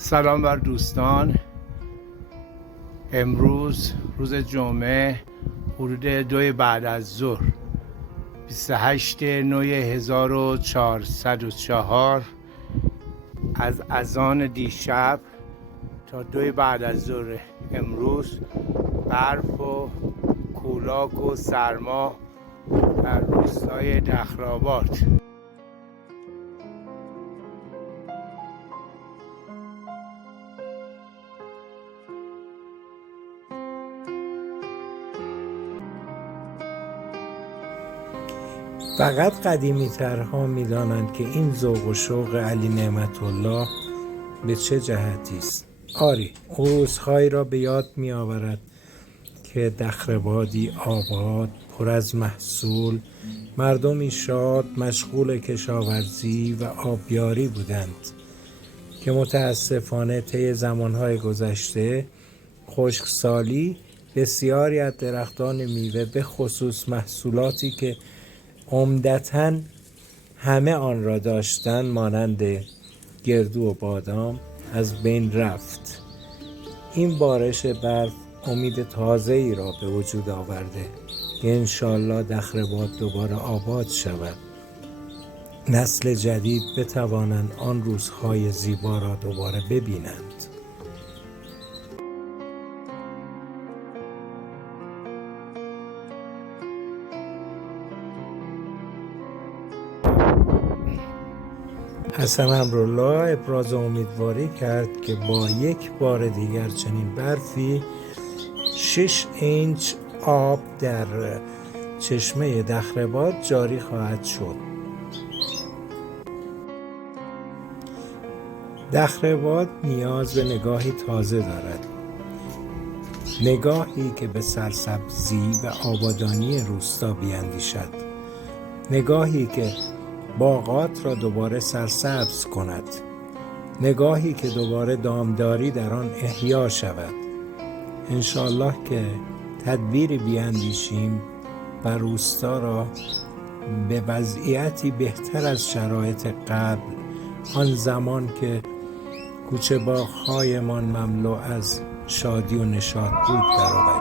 سلام بر دوستان. امروز روز جمعه حدود 2 بعد از ظهر 28/9/1404 از اذان دیشب تا 2 بعد از ظهر امروز برف و کولاک و سرما در روستای دخل‌آباد. فقط قدیمی ترها می دانند که این ذوق و شوق علی نعمت الله به چه جهتی است. آری، او روزهایی را به یاد می آورد که دخل‌آبادی آباد، پر از محصول، مردمی شاد، مشغول کشاورزی و آبیاری بودند که متاسفانه طی زمانهای گذشته خشکسالی بسیاری از درختان میوه به خصوص محصولاتی که عمدتاً همه آن را داشتند مانند گردو و بادام از بین رفت. این بارش برف امید تازه‌ای را به وجود آورده که انشالله دخل‌آباد دوباره آباد شود. نسل جدید بتوانند آن روزهای زیبا را دوباره ببینند. حسن امرالله ابراز امیدواری کرد که با یک بار دیگر چنین برفی 6 اینچ آب در چشمه دخل‌آباد جاری خواهد شد. دخل‌آباد نیاز به نگاهی تازه دارد، نگاهی که به سرسبزی و آبادانی روستا بیاندیشد، نگاهی که باغات را دوباره سرسبز کند، نگاهی که دوباره دامداری در آن احیا شود. انشالله که تدبیری بیاندیشیم و روستا را به وضعیتی بهتر از شرایط قبل، آن زمان که کوچه باغ‌هایمان مملو از شادی و نشاط بود، درآوریم.